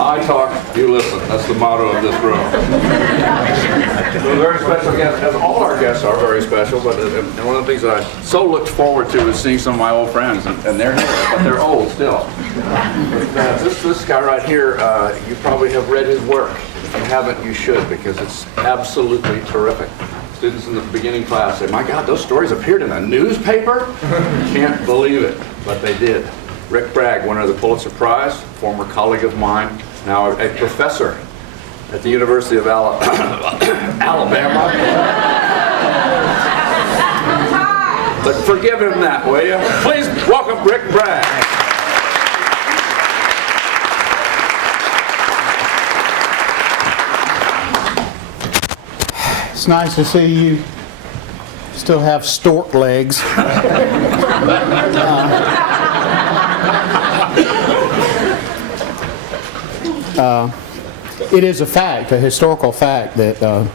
I talk, you listen. That's the motto of this room. So a very special guest, as all our guests are very special, but and one of the things that I so looked forward to is seeing some of my old friends, and they're here, but they're old still. This guy right here, you probably have read his work. If you haven't, you should, because it's absolutely terrific. Students in the beginning class say, my God, those stories appeared in a newspaper? Can't believe it, but they did. Rick Bragg, winner of the Pulitzer Prize, former colleague of mine, now a professor at the University of Alabama. But forgive him that, will you? Please welcome Rick Bragg. It's nice to see you still have stork legs. It is a fact, a historical fact, that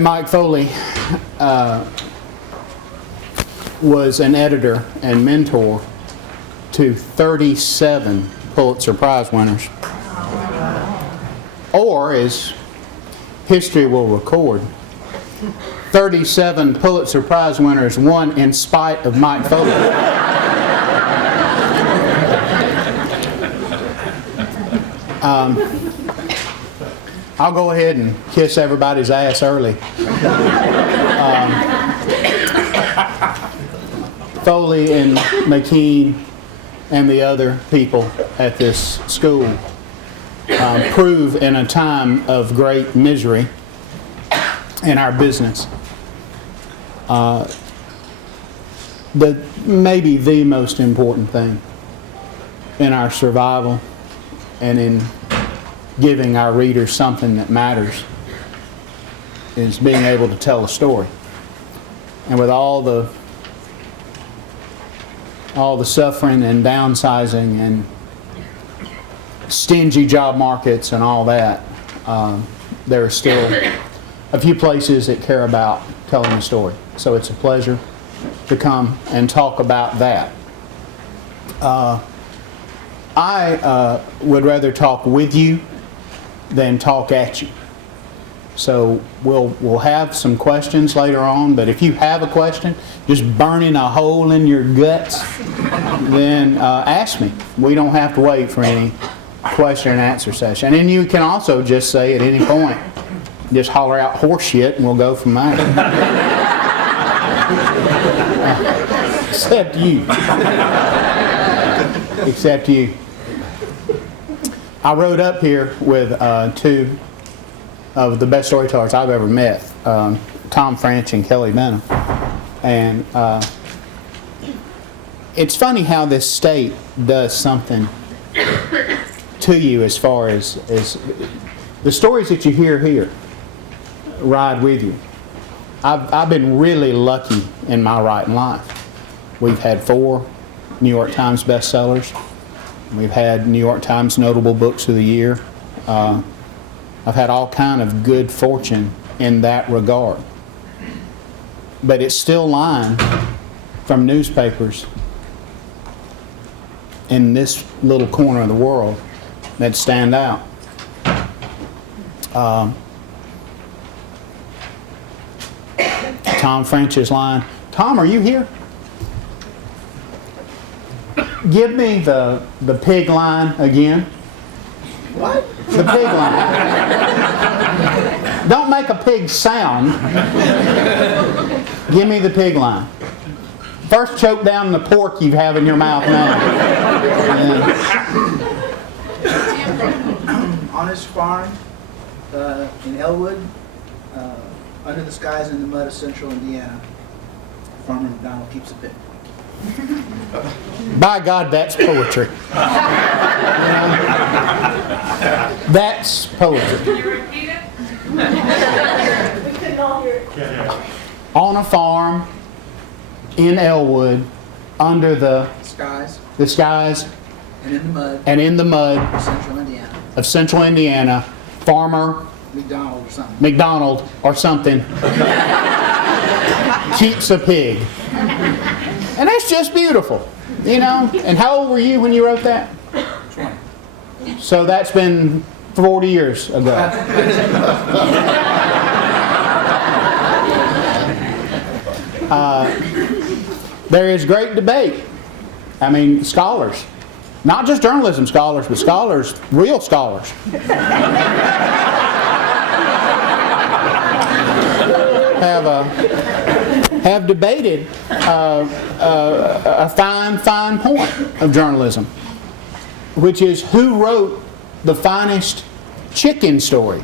Mike Foley was an editor and mentor to 37 Pulitzer Prize winners. Or, as history will record, 37 Pulitzer Prize winners won in spite of Mike Foley. I'll go ahead and kiss everybody's ass early. Foley and McKean and the other people at this school prove in a time of great misery in our business maybe the most important thing in our survival and in giving our readers something that matters is being able to tell a story. And with all the suffering and downsizing and stingy job markets and all that, there are still a few places that care about telling a story. So it's a pleasure to come and talk about that. I would rather talk with you than talk at you. So we'll have some questions later on, but if you have a question just burning a hole in your guts, then ask me. We don't have to wait for any question and answer session. And you can also just say at any point, just holler out horse shit and we'll go from there. Except you. Except you. I rode up here with two of the best storytellers I've ever met, Tom French and Kelly Benham. And it's funny how this state does something to you as far as the stories that you hear here ride with you. I've been really lucky in my writing life. We've had 4 New York Times bestsellers. We've had New York Times Notable Books of the Year. I've had all kind of good fortune in that regard. But it's still lined from newspapers in this little corner of the world that stand out. Tom French's line. Tom, are you here? Give me the pig line again. What? The pig line. Don't make a pig sound. Give me the pig line. First choke down the pork you have in your mouth now. On his farm in Elwood, under the skies in the mud of central Indiana, Farmer McDonald keeps a pig. By God, that's poetry. That's poetry. Can you repeat it? We couldn't all hear it. On a farm in Elwood, under the Skies skies and in the mud and in the mud of central Indiana, Farmer McDonald or something. McDonald or something keeps a pig. And that's just beautiful, you know? And how old were you when you wrote that? 20. So that's been 40 years ago. There is great debate. I mean, scholars, not just journalism scholars, but scholars, real scholars, have debated a fine point of journalism, which is who wrote the finest chicken story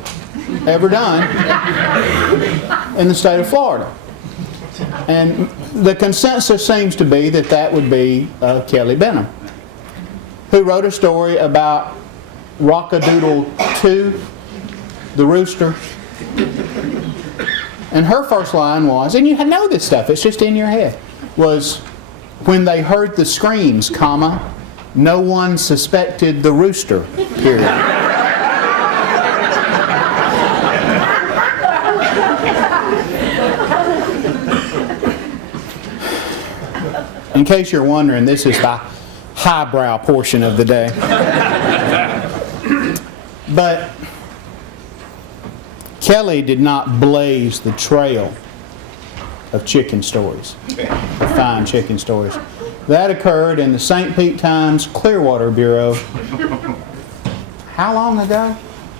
ever done in the state of Florida. And the consensus seems to be that that would be Kelly Benham, who wrote a story about Rockadoodle 2, the rooster. And her first line was, and you know this stuff, it's just in your head, was when they heard the screams, comma, no one suspected the rooster, period. In case you're wondering, this is the highbrow portion of the day. But Kelly did not blaze the trail of chicken stories, of fine chicken stories. That occurred in the St. Pete Times Clearwater Bureau. How long ago?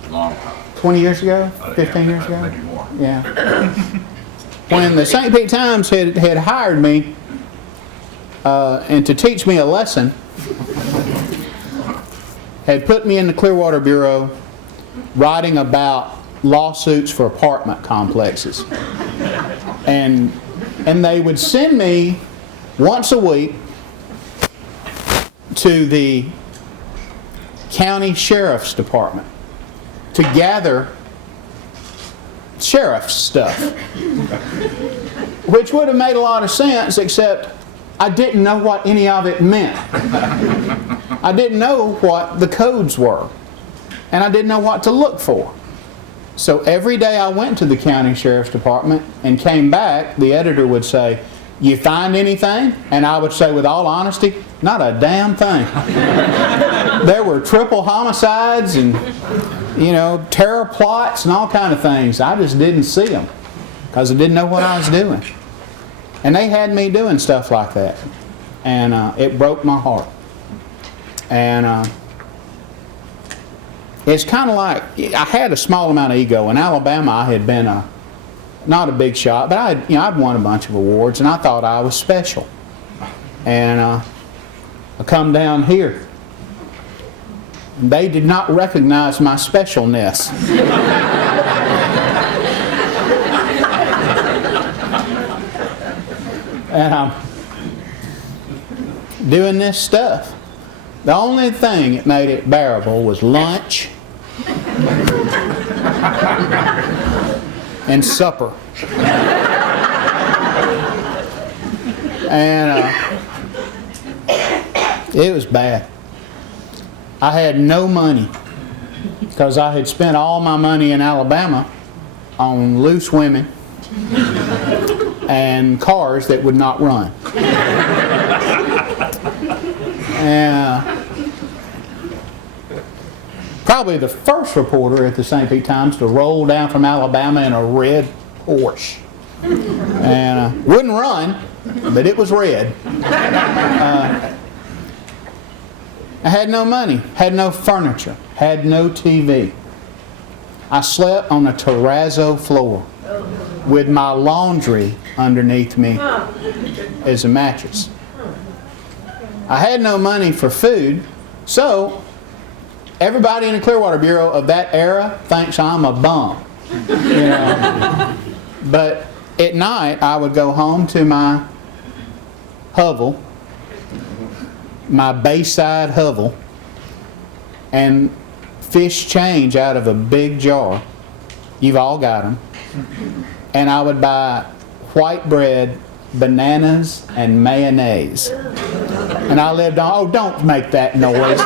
Long time. 20 years ago? 15 years ago? Maybe more. Yeah. When the St. Pete Times had hired me and to teach me a lesson, had put me in the Clearwater Bureau writing about lawsuits for apartment complexes. And they would send me once a week to the county sheriff's department to gather sheriff's stuff, which would have made a lot of sense, except I didn't know what any of it meant. I didn't know what the codes were, and I didn't know what to look for. So every day I went to the county sheriff's department and came back, the editor would say, "You find anything?" And I would say with all honesty, "Not a damn thing." There were triple homicides and, you know, terror plots and all kind of things. I just didn't see them because I didn't know what I was doing. And they had me doing stuff like that. And it broke my heart. And it's kind of like, I had a small amount of ego. In Alabama, I had been not a big shot, but I'd won a bunch of awards, and I thought I was special. And I come down here, and they did not recognize my specialness. And I'm doing this stuff. The only thing that made it bearable was lunch and supper. And it was bad. I had no money because I had spent all my money in Alabama on loose women and cars that would not run. And probably the first reporter at the St. Pete Times to roll down from Alabama in a red Porsche. And wouldn't run, but it was red. I had no money, had no furniture, had no TV. I slept on a terrazzo floor with my laundry underneath me as a mattress. I had no money for food, so everybody in the Clearwater Bureau of that era thinks I'm a bum. You know? But at night, I would go home to my hovel, my Bayside hovel, and fish change out of a big jar. You've all got them. And I would buy white bread, bananas, and mayonnaise. And I lived on, oh, don't make that noise.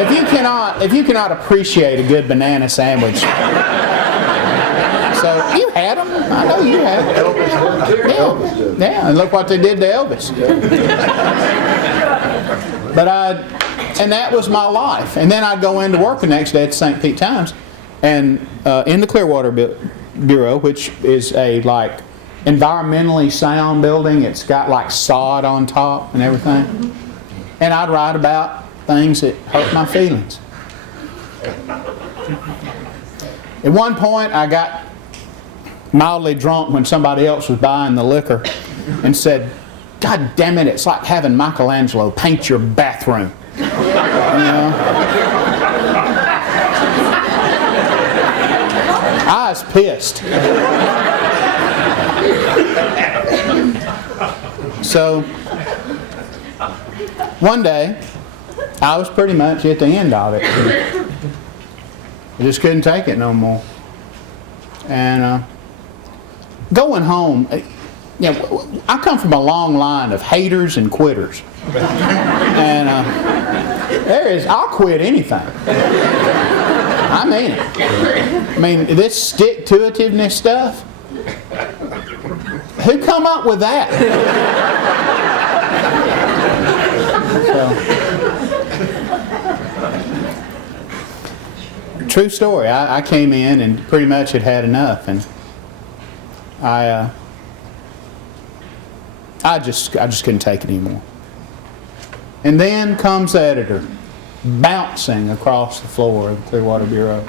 If you cannot appreciate a good banana sandwich, So you had them. I know you had them. Elvis did. Yeah, and look what they did to Elvis. But and that was my life. And then I'd go into work the next day at the St. Pete Times, and in the Clearwater Bureau, which is a like environmentally sound building. It's got like sod on top and everything. And I'd write about things that hurt my feelings. At one point, I got mildly drunk when somebody else was buying the liquor and said, "God damn it, it's like having Michelangelo paint your bathroom." You know? I was pissed. So, one day, I was pretty much at the end of it. I just couldn't take it no more. And going home, you know, I come from a long line of haters and quitters. And I'll quit anything. I mean it. I mean, this stick-to-itiveness stuff, who come up with that? So, true story. I came in and pretty much had had enough, and I just couldn't take it anymore. And then comes the editor, bouncing across the floor of the Clearwater Bureau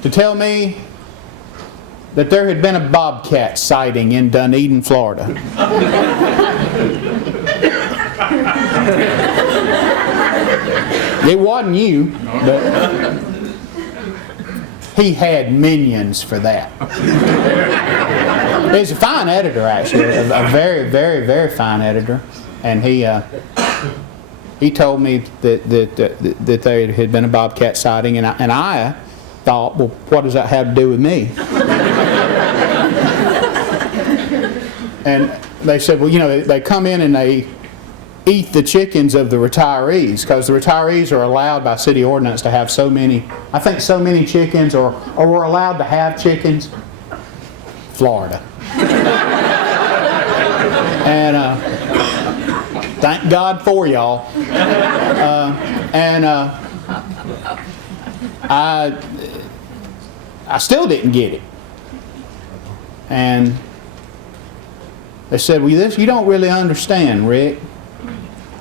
to tell me that there had been a bobcat sighting in Dunedin, Florida. It wasn't you, but he had minions for that. He's a fine editor, actually, a very, very, very fine editor, and he told me that there had been a bobcat sighting, and I thought, well, what does that have to do with me? And they said, well, you know, they come in and they eat the chickens of the retirees, because the retirees are allowed by city ordinance to have so many chickens, or we're allowed to have chickens. Florida. And thank God for y'all. I still didn't get it. And they said, well, this you don't really understand, Rick.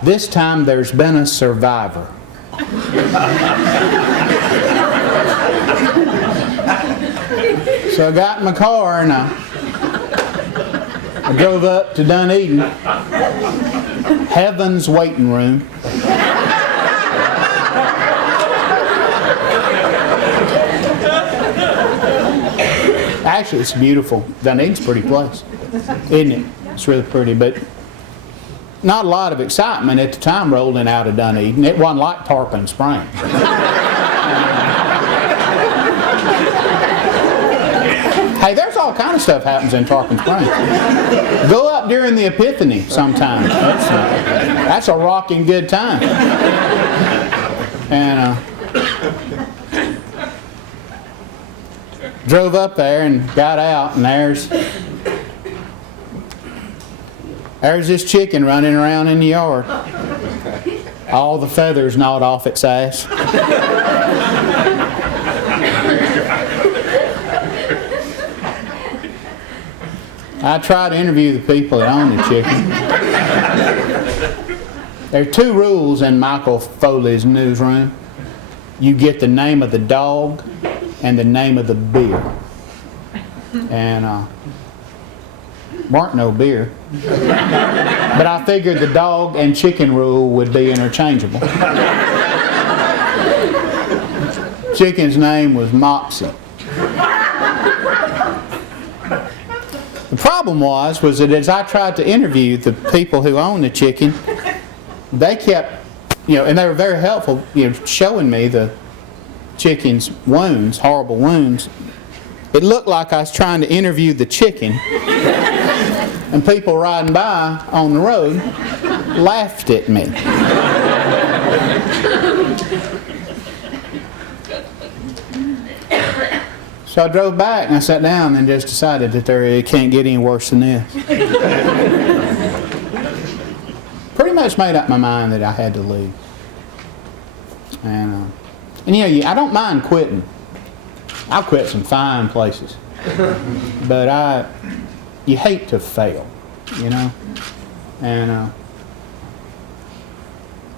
This time there's been a survivor. So I got in my car and I drove up to Dunedin, Heaven's waiting room. Actually, it's beautiful. Dunedin's a pretty place, isn't it? It's really pretty, but not a lot of excitement at the time rolling out of Dunedin. It wasn't like Tarpon Springs. Hey, there's all kind of stuff happens in Tarpon Springs. Go up during the Epiphany sometime. That's a rocking good time. And drove up there and got out, and there's this chicken running around in the yard. All the feathers gnawed off its ass. I try to interview the people that own the chicken. There are two rules in Michael Foley's newsroom. You get the name of the dog and the name of the beer. And weren't no beer. But I figured the dog and chicken rule would be interchangeable. Chicken's name was Mopsy. The problem was that as I tried to interview the people who own the chicken, they kept, and they were very helpful, showing me the chicken's wounds, horrible wounds. It looked like I was trying to interview the chicken, and people riding by on the road laughed at me. So I drove back and I sat down and just decided that it can't get any worse than this. Pretty much made up my mind that I had to leave. And I don't mind quitting. I'll quit some fine places. But you hate to fail, you know. And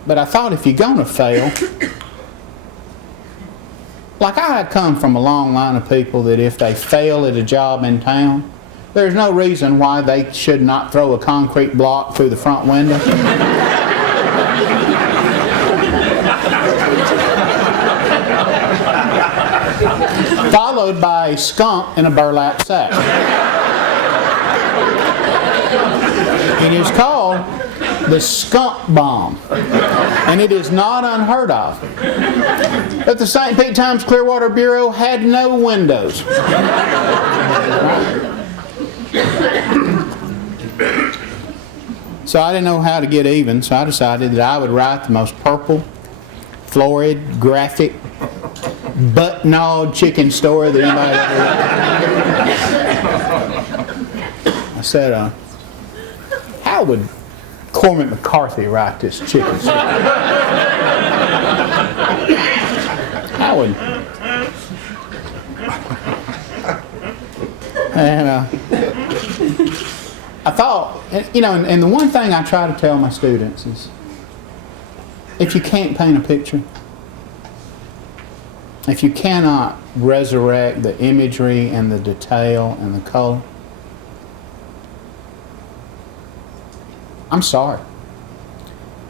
but I thought, if you're going to fail, like, I come from a long line of people that if they fail at a job in town, there's no reason why they should not throw a concrete block through the front window. Followed by a skunk in a burlap sack. It is called the skunk bomb, and it is not unheard of. But the St. Pete Times-Clearwater Bureau had no windows. So I didn't know how to get even, so I decided that I would write the most purple, florid, graphic, butt-gnawed chicken story that anybody ever read. I said, how would Cormac McCarthy write this chicken story? How would... And I thought, and the one thing I try to tell my students is, if you can't paint a picture, if you cannot resurrect the imagery and the detail and the color, I'm sorry.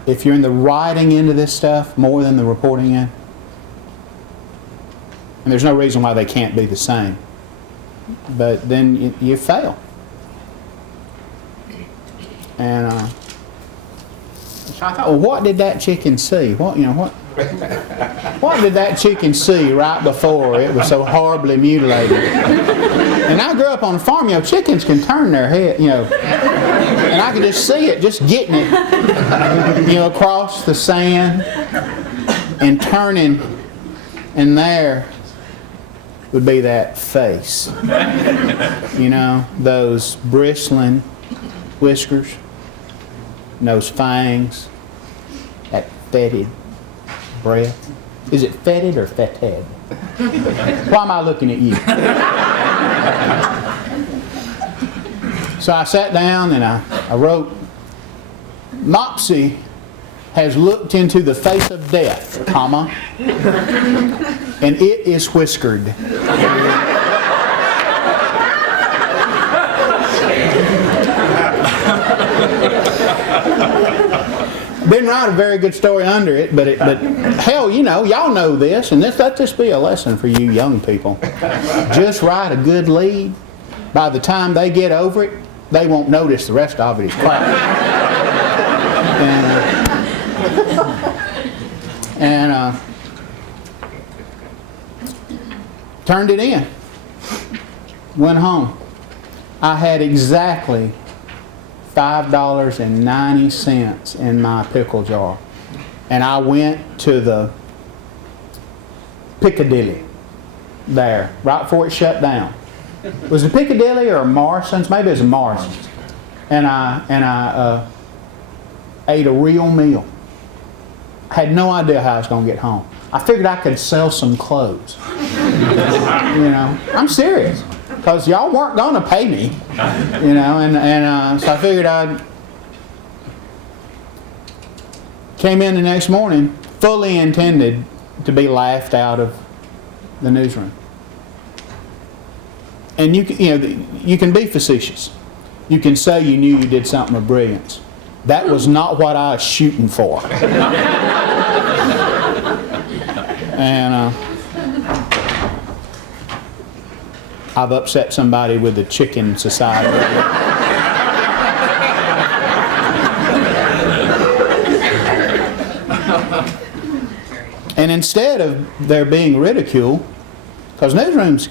If you're in the writing end of this stuff more than the reporting end, and there's no reason why they can't be the same, but then you fail. And so I thought, well, what did that chicken see? What did that chicken see right before it was so horribly mutilated? And I grew up on a farm. Chickens can turn their head, and I could just see it, just getting it, across the sand and turning, and there would be that face. Those bristling whiskers, and those fangs, that fetid breath. Is it fetid or fetid? Why am I looking at you? So I sat down and I wrote, Mopsy has looked into the face of death, comma, and it is whiskered. Didn't write a very good story under it, but hell, y'all know this, and let this be a lesson for you young people. Just write a good lead. By the time they get over it, they won't notice the rest of it is crap. And turned it in. Went home. I had exactly $5.90 in my pickle jar. And I went to the Piccadilly there, right before it shut down. Was it Piccadilly or Morrison's? Maybe it was Morrison's. And I ate a real meal. I had no idea how I was going to get home. I figured I could sell some clothes. I'm serious. Because y'all weren't going to pay me, so I figured I'd came in the next morning fully intended to be laughed out of the newsroom. And you can be facetious. You can say you knew you did something of brilliance. That was not what I was shooting for. And I've upset somebody with the chicken society. And instead of there being ridicule, because newsrooms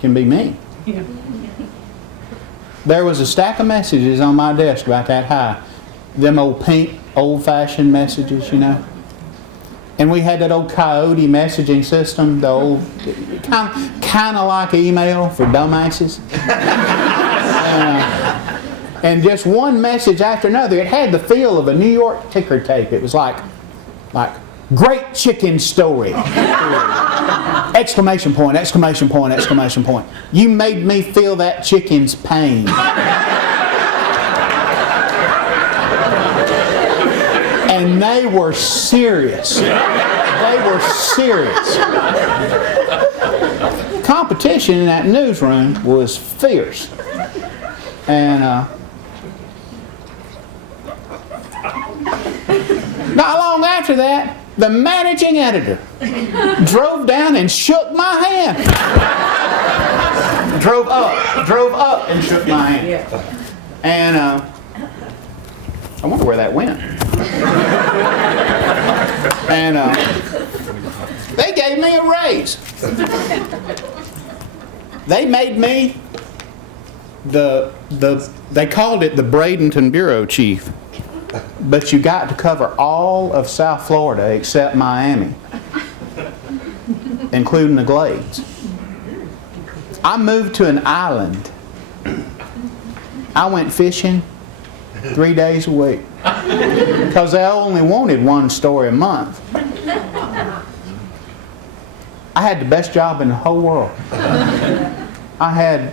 can be mean, there was a stack of messages on my desk about that high. Them old pink, old-fashioned messages, And And we had that old Coyote messaging system, the old, kind of like email for dumbasses. And just one message after another. It had the feel of a New York ticker tape. It was like great chicken story. Exclamation point, exclamation point, exclamation point. You made me feel that chicken's pain. And they were serious. They were serious. Competition in that newsroom was fierce. And not long after that, the managing editor drove down and shook my hand. Drove up and shook my hand. And I wonder where that went. And they gave me a raise. They made me they called it the Bradenton Bureau Chief. But you got to cover all of South Florida except Miami, including the Glades. I moved to an island. I went fishing 3 days a week because they only wanted one story a month. I had the best job in the whole world. I had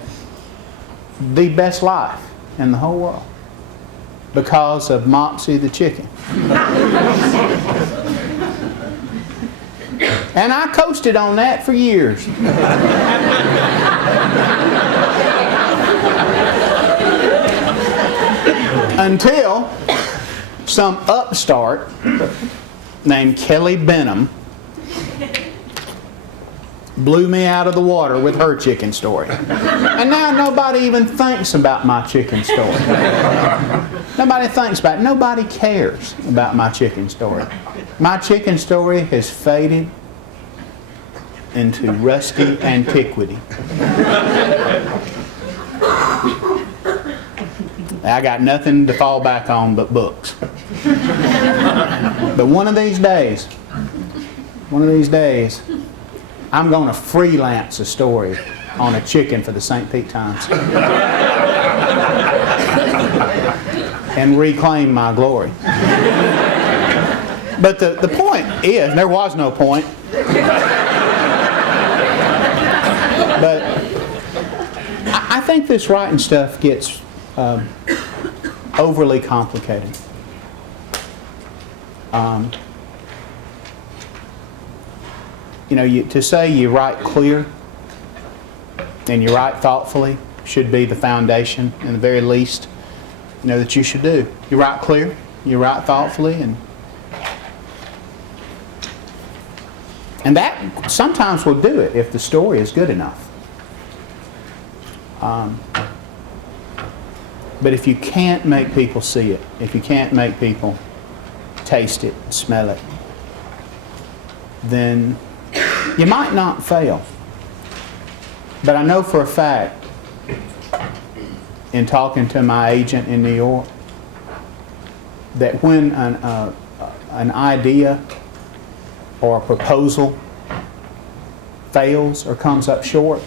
the best life in the whole world because of Mopsy the chicken. And I coasted on that for years. Until some upstart named Kelly Benham blew me out of the water with her chicken story. And now nobody even thinks about my chicken story. Nobody thinks about it. Nobody cares about my chicken story. My chicken story has faded into rusty antiquity. I got nothing to fall back on but books. But one of these days, I'm going to freelance a story on a chicken for the St. Pete Times and reclaim my glory. But the point is, there was no point. But I think this writing stuff gets overly complicated. To say you write clear and you write thoughtfully should be the foundation, and the very least, that you should do. You write clear, you write thoughtfully, and that sometimes will do it if the story is good enough. But if you can't make people see it, if you can't make people taste it, smell it, then you might not fail. But I know for a fact, in talking to my agent in New York, that when an idea or a proposal fails or comes up short,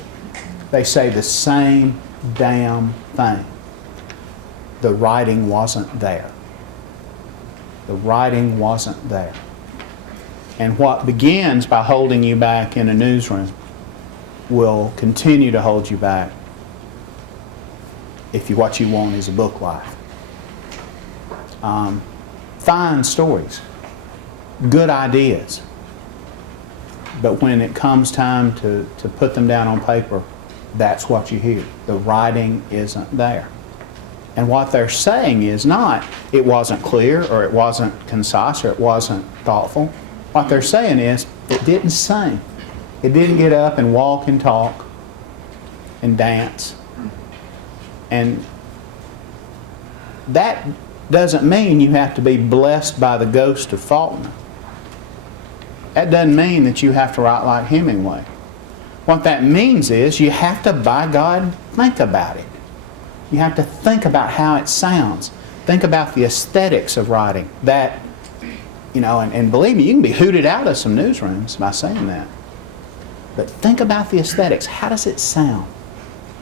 they say the same damn thing. The writing wasn't there. The writing wasn't there. And what begins by holding you back in a newsroom will continue to hold you back if what you want is a book life. Fine stories, good ideas, but when it comes time to put them down on paper, that's what you hear. The writing isn't there. And what they're saying is not, it wasn't clear, or it wasn't concise, or it wasn't thoughtful. What they're saying is, it didn't sing. It didn't get up and walk and talk and dance. And that doesn't mean you have to be blessed by the ghost of Faulkner. That doesn't mean that you have to write like Hemingway. What that means is you have to, by God, think about it. You have to think about how it sounds. Think about the aesthetics of writing. That and believe me, you can be hooted out of some newsrooms by saying that. But think about the aesthetics. How does it sound?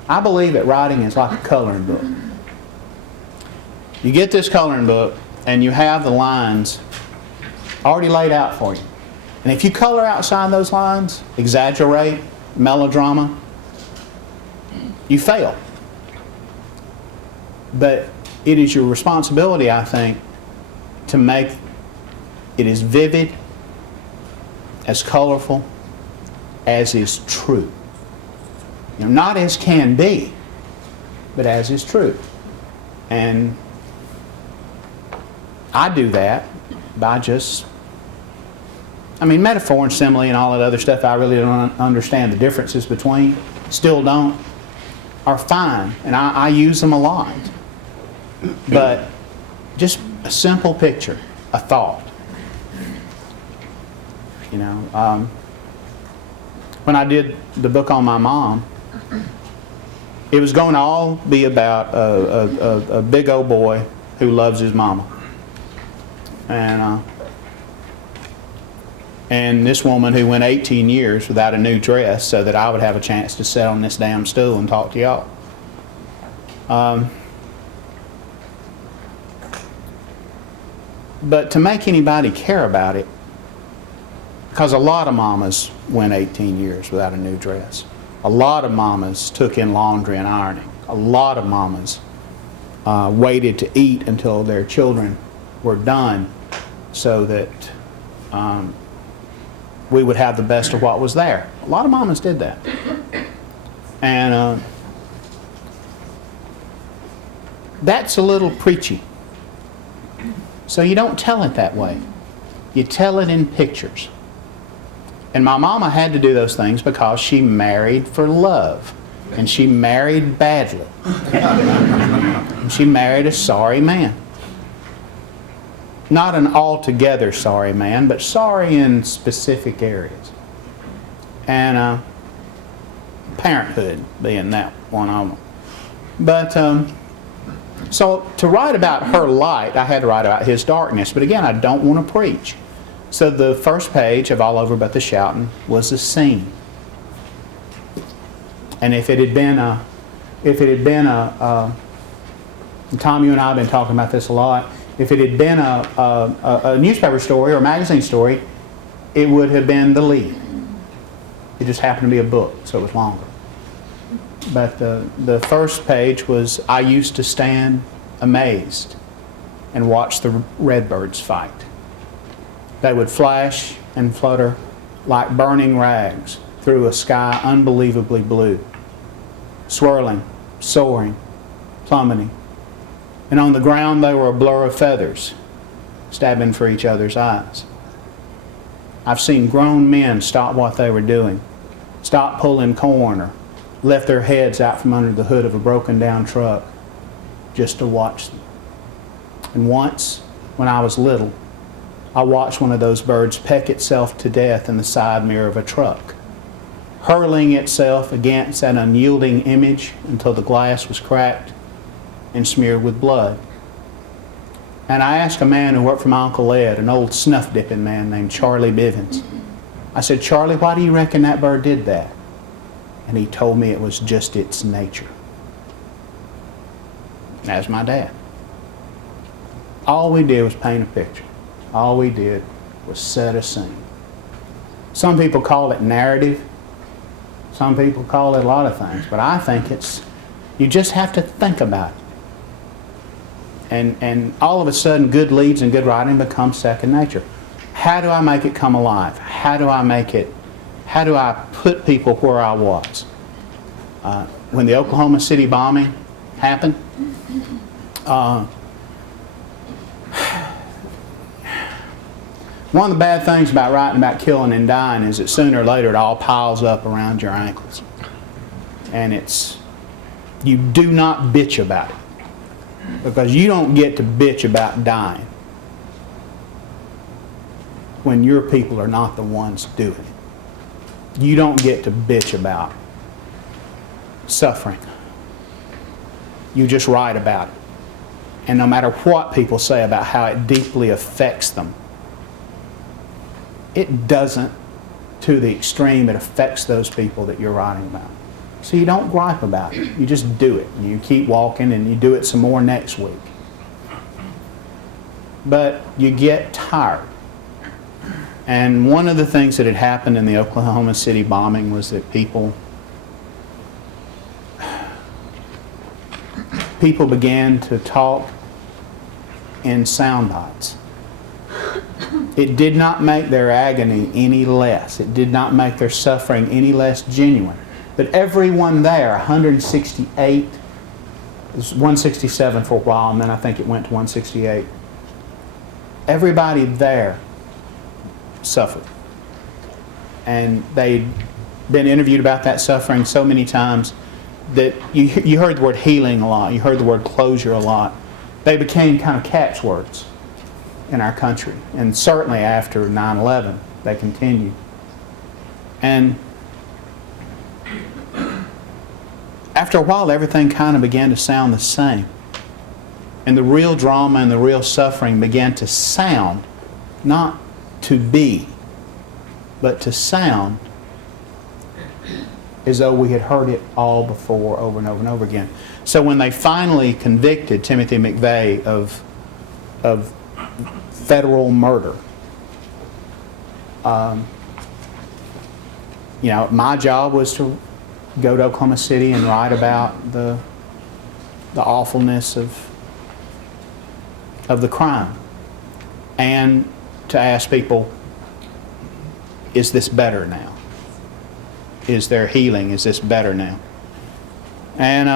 I believe that writing is like a coloring book. You get this coloring book, and you have the lines already laid out for you. And if you color outside those lines, exaggerate, melodrama, you fail. But it is your responsibility, I think, to make it as vivid, as colorful, as is true. Not as can be, but as is true. And I do that by just, metaphor and simile and all that other stuff I really don't understand the differences between, still don't, are fine. And I use them a lot. But just a simple picture, a thought. When I did the book on my mom, it was going to all be about a big old boy who loves his mama. And this woman who went 18 years without a new dress so that I would have a chance to sit on this damn stool and talk to y'all. But to make anybody care about it, because a lot of mamas went 18 years without a new dress. A lot of mamas took in laundry and ironing. A lot of mamas waited to eat until their children were done so that we would have the best of what was there. A lot of mamas did that. And that's a little preachy. So you don't tell it that way. You tell it in pictures. And my mama had to do those things because she married for love. And she married badly. And she married a sorry man. Not an altogether sorry man, but sorry in specific areas. And parenthood being that one of them. But so to write about her light, I had to write about his darkness. But again, I don't want to preach. So the first page of All Over But the Shoutin' was a scene. And if it had been Tom, you and I have been talking about this a lot. If it had been a newspaper story or a magazine story, it would have been the lead. It just happened to be a book, so it was longer. But the first page was, I used to stand amazed and watch the redbirds fight. They would flash and flutter like burning rags through a sky unbelievably blue, swirling, soaring, plummeting. And on the ground they were a blur of feathers, stabbing for each other's eyes. I've seen grown men stop what they were doing, stop pulling corn or left their heads out from under the hood of a broken down truck just to watch them. And once, when I was little, I watched one of those birds peck itself to death in the side mirror of a truck, hurling itself against an unyielding image until the glass was cracked and smeared with blood. And I asked a man who worked for my Uncle Ed, an old snuff-dipping man named Charlie Bivens. I said, Charlie, why do you reckon that bird did that? And he told me it was just its nature. That's my dad. All we did was paint a picture. All we did was set a scene. Some people call it narrative. Some people call it a lot of things. But I think you just have to think about it. And all of a sudden, good leads and good writing becomes second nature. How do I make it come alive? How do I put people where I was? When the Oklahoma City bombing happened, one of the bad things about writing about killing and dying is that sooner or later it all piles up around your ankles. And you do not bitch about it. Because you don't get to bitch about dying when your people are not the ones doing it. You don't get to bitch about suffering. You just write about it. And no matter what people say about how it deeply affects them, it doesn't to the extreme it affects those people that you're writing about. So you don't gripe about it. You just do it. And you keep walking and you do it some more next week. But you get tired. And one of the things that had happened in the Oklahoma City bombing was that people began to talk in sound bites. It did not make their agony any less. It did not make their suffering any less genuine. But everyone there, 168, it was 167 for a while, and then I think it went to 168. Everybody there suffered. And they'd been interviewed about that suffering so many times that you heard the word healing a lot. You heard the word closure a lot. They became kind of catchwords in our country. And certainly after 9/11, they continued. And after a while, everything kind of began to sound the same. And the real drama and the real suffering began to sound, not to be, but to sound as though we had heard it all before, over and over and over again. So when they finally convicted Timothy McVeigh of federal murder, my job was to go to Oklahoma City and write about the awfulness of the crime, and to ask people, is this better now? Is there healing? Is this better now? And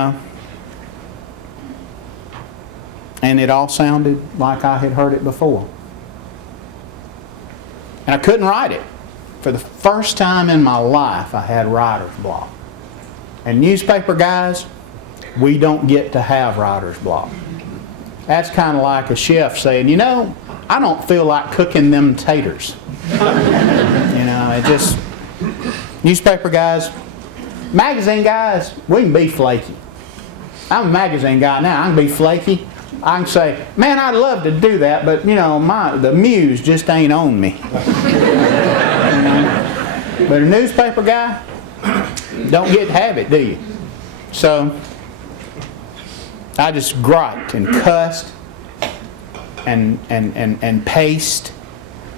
it all sounded like I had heard it before. And I couldn't write it. For the first time in my life, I had writer's block. And newspaper guys, we don't get to have writer's block. That's kind of like a chef saying, I don't feel like cooking them taters. It just, newspaper guys, magazine guys, we can be flaky. I'm a magazine guy now, I can be flaky. I can say, man, I'd love to do that, but the muse just ain't on me. But a newspaper guy, don't get to have it, do you? So I just griped and cussed and paced,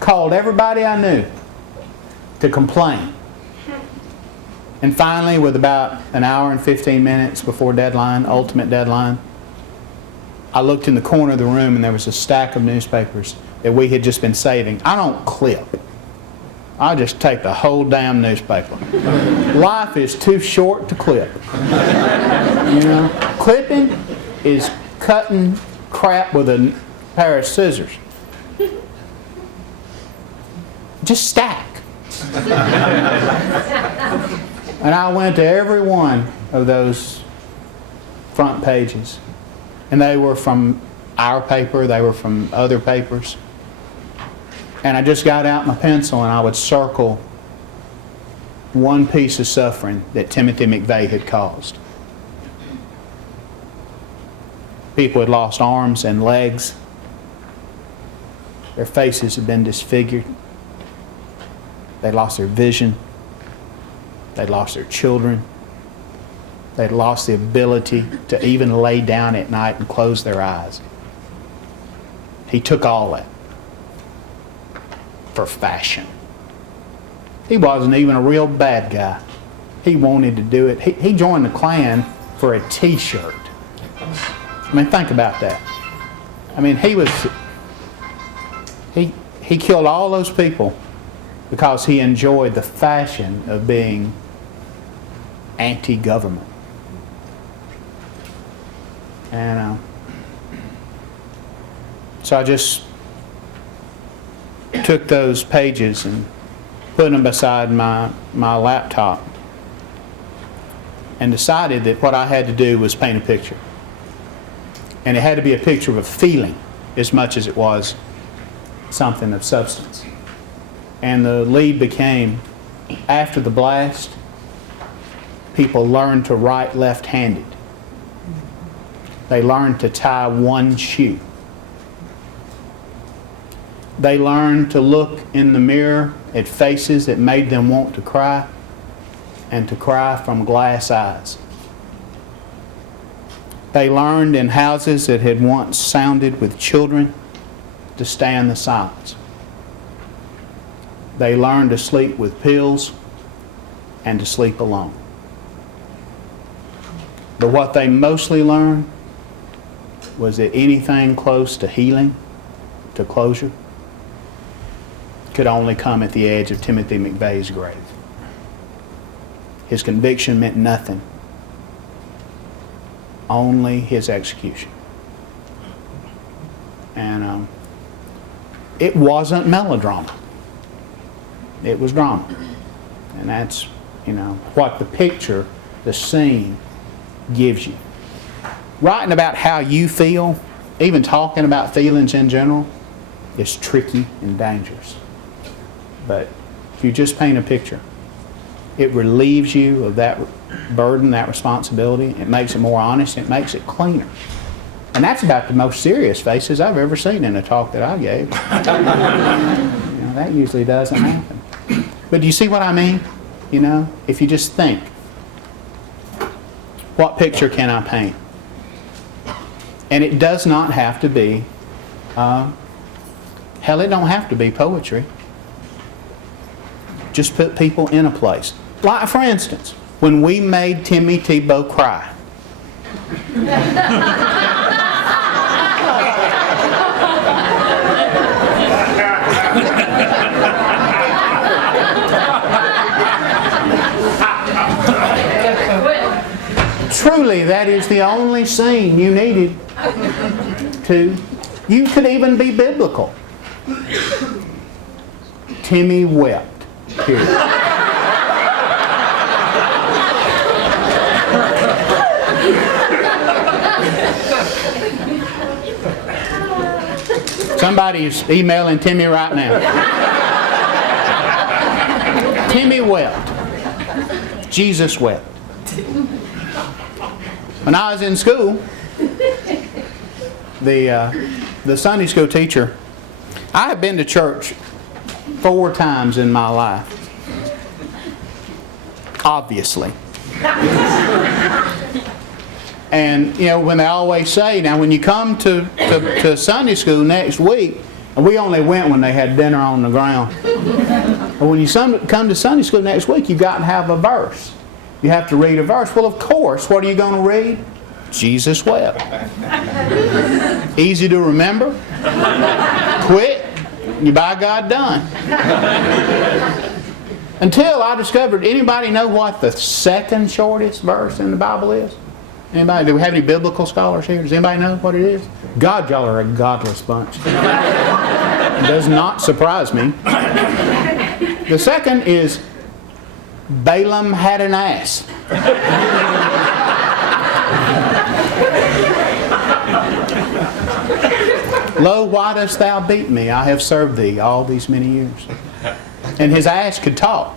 called everybody I knew to complain. And finally, with about an hour and 15 minutes before deadline, ultimate deadline, I looked in the corner of the room and there was a stack of newspapers that we had just been saving. I don't clip. I just take the whole damn newspaper. Life is too short to clip. Clipping is cutting crap with a pair of scissors. Just stack. And I went to every one of those front pages. And they were from our paper, they were from other papers. And I just got out my pencil and I would circle one piece of suffering that Timothy McVeigh had caused. People had lost arms and legs. Their faces had been disfigured. They lost their vision. They lost their children. They'd lost the ability to even lay down at night and close their eyes. He took all that for fashion. He wasn't even a real bad guy. He wanted to do it. He joined the Klan for a t-shirt. I mean, think about that. I mean, he killed all those people because he enjoyed the fashion of being anti-government. And so I just took those pages and put them beside my laptop and decided that what I had to do was paint a picture. And it had to be a picture of a feeling as much as it was something of substance. And the lead became, after the blast, people learned to write left-handed. They learned to tie one shoe. They learned to look in the mirror at faces that made them want to cry, and to cry from glass eyes. They learned in houses that had once sounded with children to stand the silence. They learned to sleep with pills and to sleep alone. But what they mostly learned was that anything close to healing, to closure, could only come at the edge of Timothy McVeigh's grave. His conviction meant nothing, only his execution. And it wasn't melodrama. It was drama. And that's, what the picture, the scene gives you. Writing about how you feel, even talking about feelings in general, is tricky and dangerous. But if you just paint a picture, it relieves you of that burden, that responsibility. It makes it more honest. It makes it cleaner. And that's about the most serious faces I've ever seen in a talk that I gave. That usually doesn't happen. But do you see what I mean? If you just think, what picture can I paint? And it does not have to be, it don't have to be poetry. Just put people in a place. Like, for instance, when we made Timmy Tebow cry. Truly, that is the only scene you needed to. You could even be biblical. Timmy wept. Period. Somebody's emailing Timmy right now. Timmy wept. Jesus wept. When I was in school, the Sunday school teacher, I have been to church 4 times in my life. Obviously. And, when they always say, now when you come to Sunday school next week, and we only went when they had dinner on the ground. But when you come to Sunday school next week, you've got to have a verse. You have to read a verse. Well, of course, what are you going to read? Jesus wept. Easy to remember. Quick. You by God done. Until I discovered, anybody know what the second shortest verse in the Bible is? Anybody? Do we have any biblical scholars here? Does anybody know what it is? God, y'all are a godless bunch. It does not surprise me. The second is, Balaam had an ass. Lo, why dost thou beat me? I have served thee all these many years. And his ass could talk.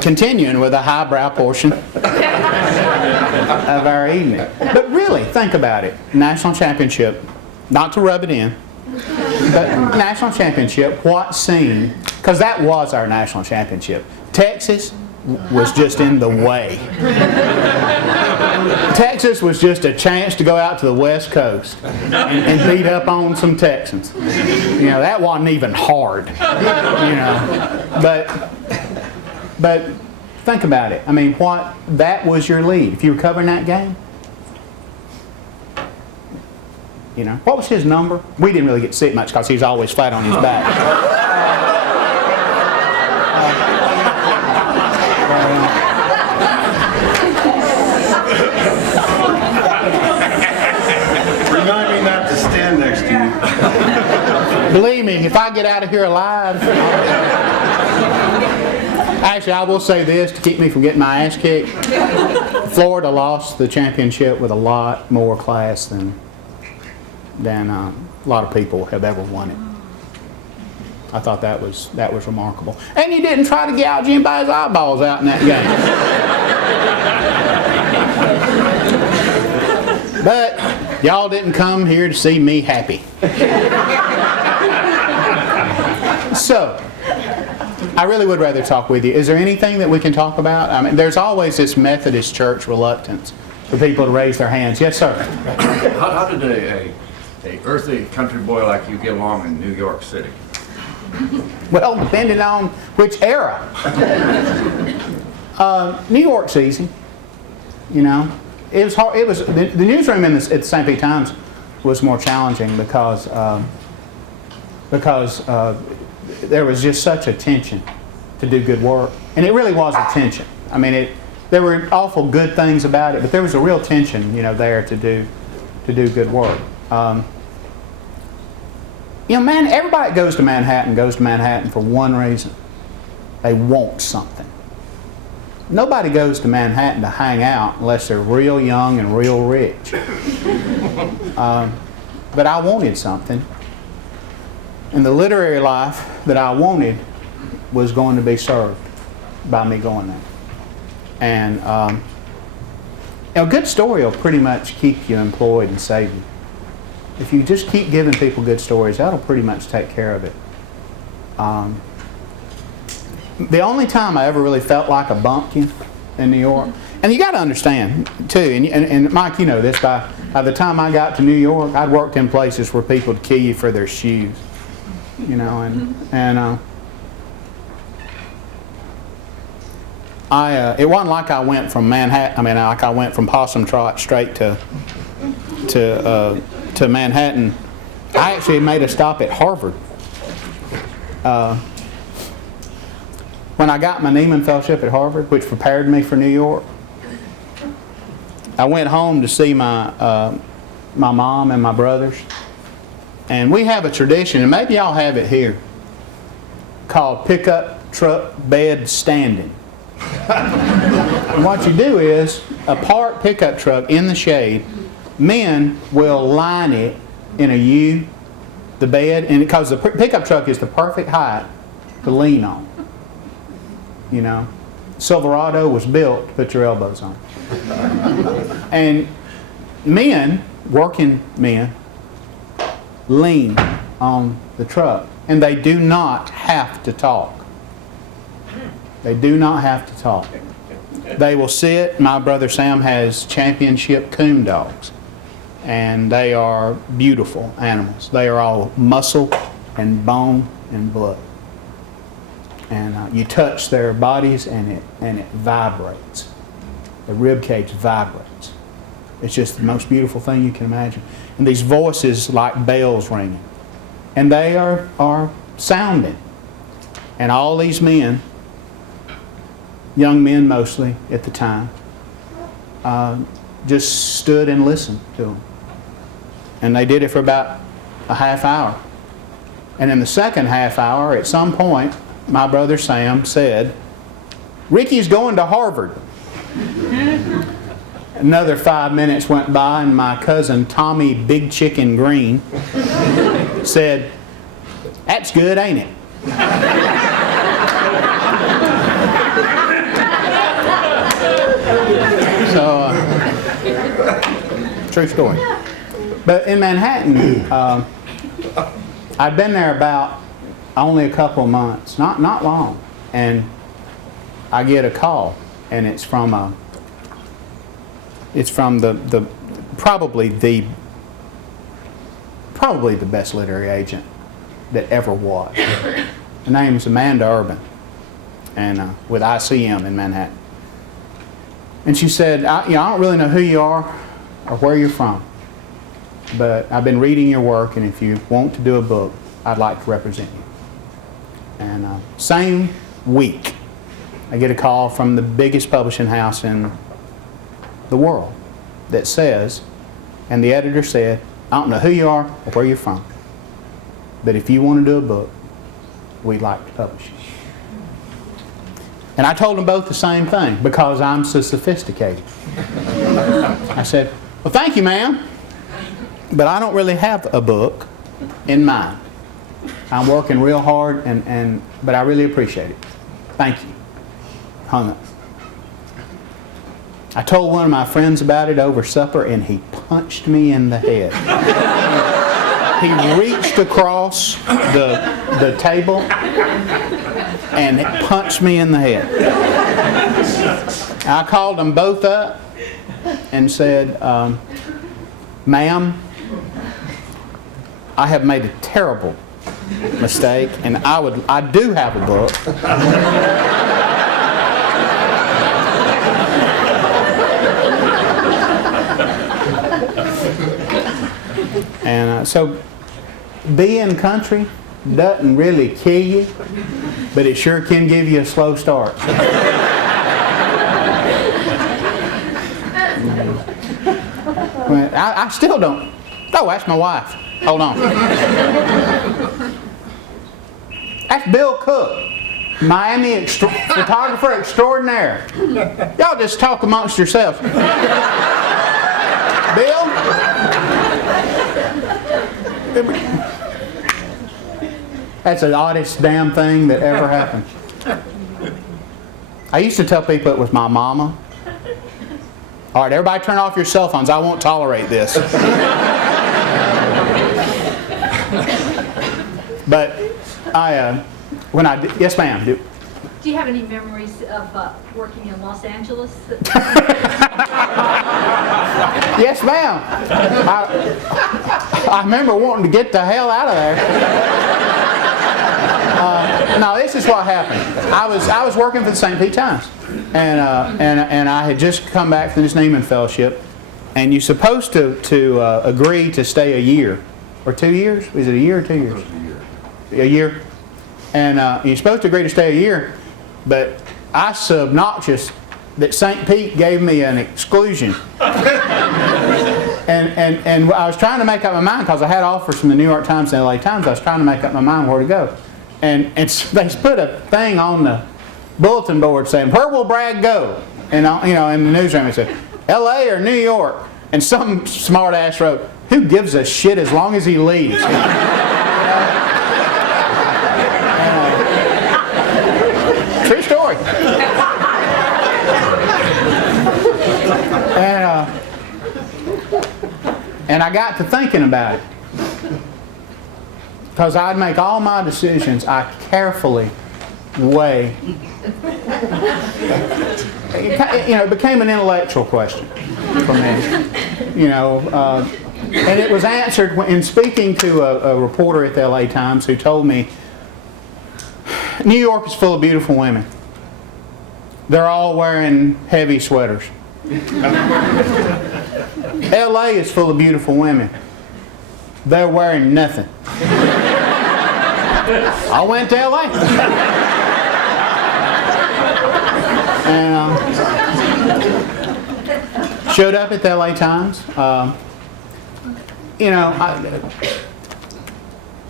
Continuing with a highbrow portion of our evening. But really, think about it. National championship, not to rub it in, but national championship, what scene? Because that was our national championship. Texas was just in the way. Texas was just a chance to go out to the West Coast and beat up on some Texans. That wasn't even hard. But think about it. That was your lead. If you were covering that game, what was his number? We didn't really get to see it much because he was always flat on his back. Remind me not to stand next to you. Believe me, if I get out of here alive... Actually, I will say this to keep me from getting my ass kicked. Florida lost the championship with a lot more class than a lot of people have ever won it. I thought that was remarkable. And he didn't try to gouge anybody's eyeballs out in that game. But y'all didn't come here to see me happy. So, I really would rather talk with you. Is there anything that we can talk about? I mean, there's always this Methodist church reluctance for people to raise their hands. Yes, sir. How did a earthly country boy like you get along in New York City? Well, depending on which era. New York's easy. You know, it was hard. It was the newsroom at the St. Pete Times was more challenging because there was just such a tension to do good work, and it really was a tension. I mean, there were awful good things about it, but there was a real tension, you know, there to do good work. You know, man, everybody that goes to Manhattan for one reason. They want something. Nobody goes to Manhattan to hang out unless they're real young and real rich. But I wanted something. And the literary life that I wanted was going to be served by me going there. And you know, a good story will pretty much keep you employed and save you. If you just keep giving people good stories, that'll pretty much take care of it. The only time I ever really felt like a bumpkin in New York, and you got to understand too, and Mike, you know this, by the time I got to New York, I'd worked in places where people would kill you for their shoes, you know, and it wasn't like I went from Manhattan. I mean, like I went from Possum Trot straight to Manhattan. I actually made a stop at Harvard. When I got my Neiman Fellowship at Harvard, which prepared me for New York, I went home to see my mom and my brothers. And we have a tradition, and maybe y'all have it here, called pickup truck bed standing. And what you do is, a parked pickup truck in the shade, men will line it in a U, the bed, and because the pickup truck is the perfect height to lean on. You know, Silverado was built to put your elbows on. And men, working men, lean on the truck, and they do not have to talk. They do not have to talk. They will sit. My brother Sam has championship coon dogs, and they are beautiful animals. They are all muscle and bone and blood. And you touch their bodies, and it vibrates. The rib cage vibrates. It's just the most beautiful thing you can imagine. And these voices like bells ringing, and they are sounding. And all these men, young men mostly at the time, just stood and listened to them. And they did it for about a half hour. And in the second half hour, at some point, my brother Sam said, "Ricky's going to Harvard." Another 5 minutes went by, and my cousin Tommy Big Chicken Green said, "That's good, ain't it?" So, true story. But in Manhattan, I'd been there about only a couple of months, not long, and I get a call, and it's from the probably the best literary agent that ever was. Her name is Amanda Urban, and with ICM in Manhattan. And she said, I don't really know who you are or where you're from, but I've been reading your work, and if you want to do a book, I'd like to represent you." And same week, I get a call from the biggest publishing house in the world that says, and the editor said, "I don't know who you are or where you're from, but if you want to do a book, we'd like to publish you." And I told them both the same thing because I'm so sophisticated. I said, "Well, thank you, ma'am, but I don't really have a book in mind. I'm working real hard, but I really appreciate it. Thank you." Hung up. I told one of my friends about it over supper, and he punched me in the head. He reached across the table and punched me in the head. I called them both up and said, ma'am, I have made a terrible mistake, and I do have a book. And so being country doesn't really kill you, but it sure can give you a slow start. I still don't. Oh, that's my wife. Hold on. That's Bill Cook, Miami photographer extraordinaire. Y'all just talk amongst yourselves. Bill? That's the oddest damn thing that ever happened. I used to tell people it was my mama. All right, everybody turn off your cell phones. I won't tolerate this. But yes ma'am. Do you have any memories of working in Los Angeles? Yes ma'am. I remember wanting to get the hell out of there. No, this is what happened. I was working for the St. Pete Times, and I had just come back from this Neiman Fellowship, and you're supposed to agree to stay a year or 2 years. Is it a year or 2 years? A year. And you're supposed to agree to stay a year, but I so obnoxious that St. Pete gave me an exclusion. And I was trying to make up my mind because I had offers from the New York Times and the LA Times. I was trying to make up my mind where to go. And they put a thing on the bulletin board saying, "Where will Bragg go?" And in the newsroom it said, "LA or New York?" And some smart ass wrote, "Who gives a shit as long as he leaves?" True story. And I got to thinking about it. Because I'd make all my decisions, I carefully weigh. It became an intellectual question for me. And it was answered in speaking to a reporter at the LA Times who told me, New York is full of beautiful women. They're all wearing heavy sweaters. LA is full of beautiful women. They're wearing nothing. I went to LA. And showed up at the LA Times.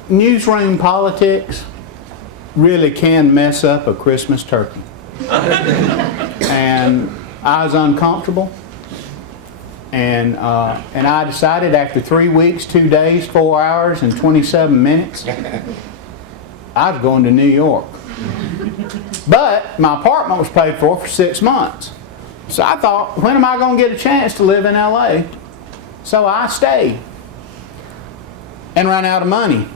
Newsroom politics really can mess up a Christmas turkey. And I was uncomfortable. And I decided after 3 weeks, 2 days, 4 hours, and 27 minutes, I was going to New York. But my apartment was paid for 6 months. So I thought, when am I going to get a chance to live in LA? So I stayed. And ran out of money.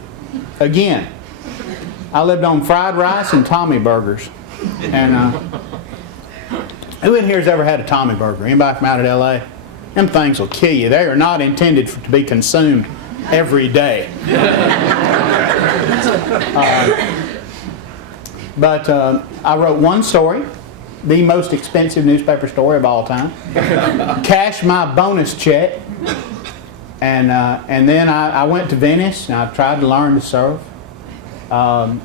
Again. I lived on fried rice and Tommy burgers. And who in here has ever had a Tommy burger? Anybody from out of LA? Them things will kill you. They are not intended to be consumed every day. But I wrote one story, the most expensive newspaper story of all time. Cashed my bonus check. And then I went to Venice and I tried to learn to surf. Rode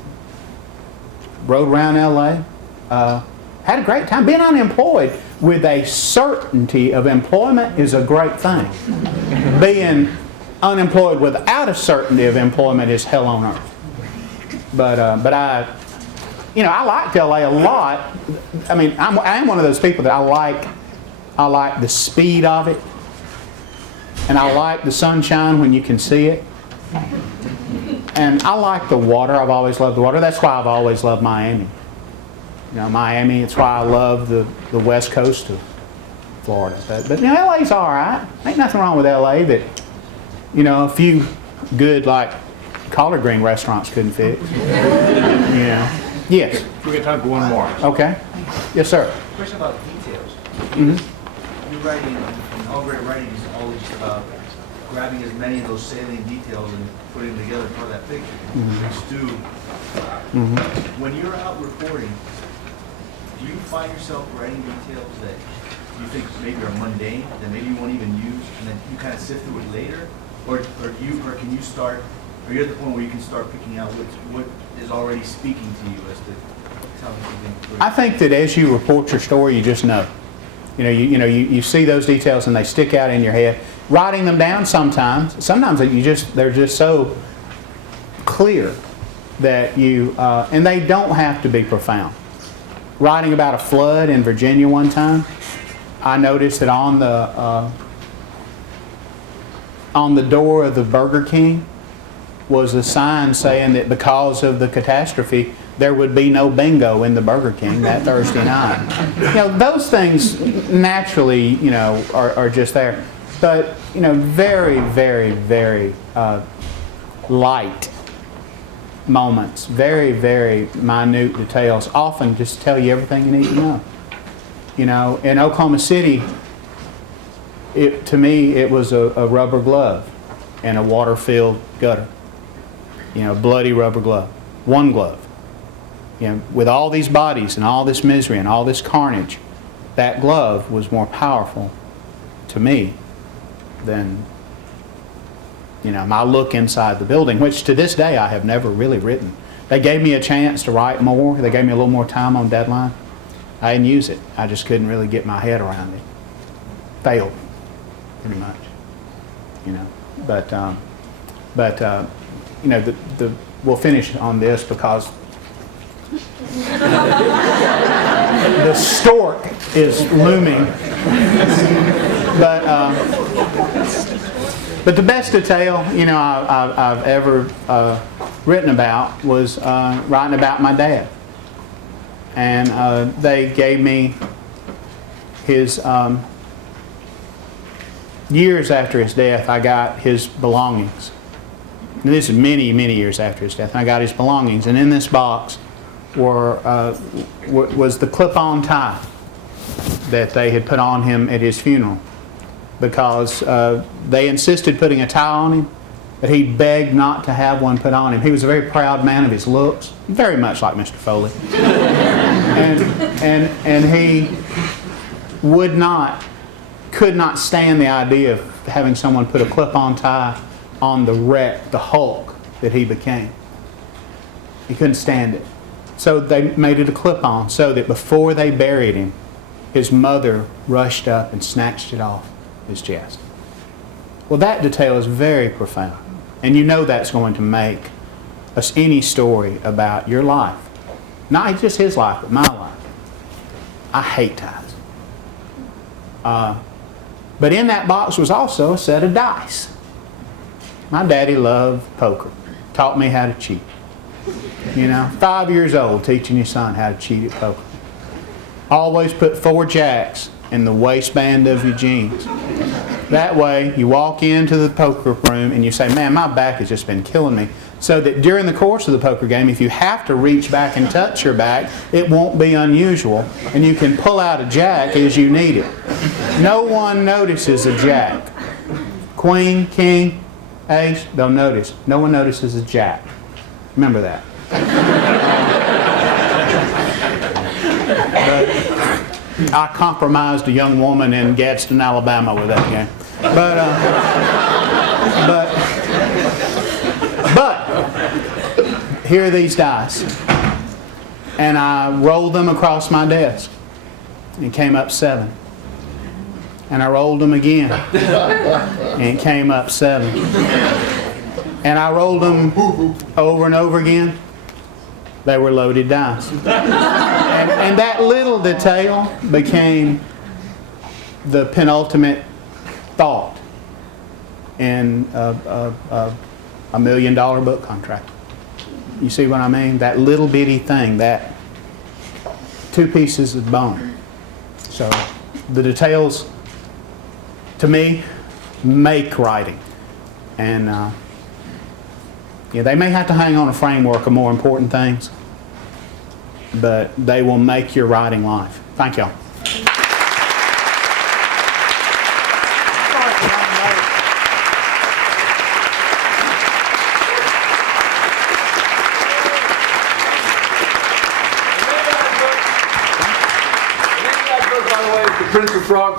around LA. Had a great time. Being unemployed with a certainty of employment is a great thing. Being unemployed without a certainty of employment is hell on earth. But I liked LA a lot. I mean, I am one of those people that I like the speed of it, and I like the sunshine when you can see it, and I like the water. I've always loved the water. That's why I've always loved Miami. Miami, it's why I love the west coast Florida. But you know, LA's all right. Ain't nothing wrong with LA that, you know, a few good, like, collard green restaurants couldn't fix. You know. Yes. We got time for one more. Okay. Yes, sir. Question about details. Your writing, and all great writing is always just about grabbing as many of those salient details and putting them together for that picture. Stu, when you're out reporting, do you find yourself writing details that you think maybe are mundane, that maybe you won't even use, and then you kind of sift through it later? Or can you start, are you at the point where you can start picking out what is already speaking to you as to tell me something? I think that as you report your story, you just know. You see those details and they stick out in your head. Writing them down sometimes they're just so clear that and they don't have to be profound. Writing about a flood in Virginia one time, I noticed that on the door of the Burger King was a sign saying that because of the catastrophe, there would be no bingo in the Burger King that Thursday night. You know, those things naturally, you know, are just there. But, you know, very, very, very light moments, very, very minute details often just tell you everything you need to know. You know, in Oklahoma City, to me, it was a rubber glove and a water-filled gutter. You know, bloody rubber glove. One glove. You know, with all these bodies and all this misery and all this carnage, that glove was more powerful to me than, you know, my look inside the building, which to this day I have never really written. They gave me a chance to write more. They gave me a little more time on deadline. I didn't use it. I just couldn't really get my head around it. Failed, pretty much. You know, but you know, we'll finish on this because the stork is looming. But the best detail, you know, I've ever written about was writing about my dad. And they gave me his, years after his death, I got his belongings. And this is many, many years after his death. And I got his belongings. And in this box was the clip-on tie that they had put on him at his funeral. Because they insisted putting a tie on him, but he begged not to have one put on him. He was a very proud man of his looks, very much like Mr. Foley. and he could not stand the idea of having someone put a clip-on tie on the wreck, the hulk that he became. He couldn't stand it. So they made it a clip-on so that before they buried him, his mother rushed up and snatched it off his chest. Well, that detail is very profound. And you know that's going to make any story about your life. Not just his life, but my life. I hate ties. But in that box was also a set of dice. My daddy loved poker. Taught me how to cheat. You know, 5 years old teaching your son how to cheat at poker. Always put 4 jacks in the waistband of your jeans. That way you walk into the poker room and you say, man, my back has just been killing me. So that during the course of the poker game, if you have to reach back and touch your back, it won't be unusual. And you can pull out a jack as you need it. No one notices a jack. Queen, king, ace, they'll notice. No one notices a jack. Remember that. I compromised a young woman in Gadsden, Alabama with that game. But here are these dice. And I rolled them across my desk. And it came up 7. And I rolled them again. And it came up 7. And I rolled them over and over again. They were loaded dice. And that little detail became the penultimate thought in a $1 million book contract. You see what I mean? That little bitty thing, that 2 pieces of bone. So the details to me, make writing. And they may have to hang on a framework of more important things, but they will make your writing life. Thank y'all. By the way, the Prince of Frogtown.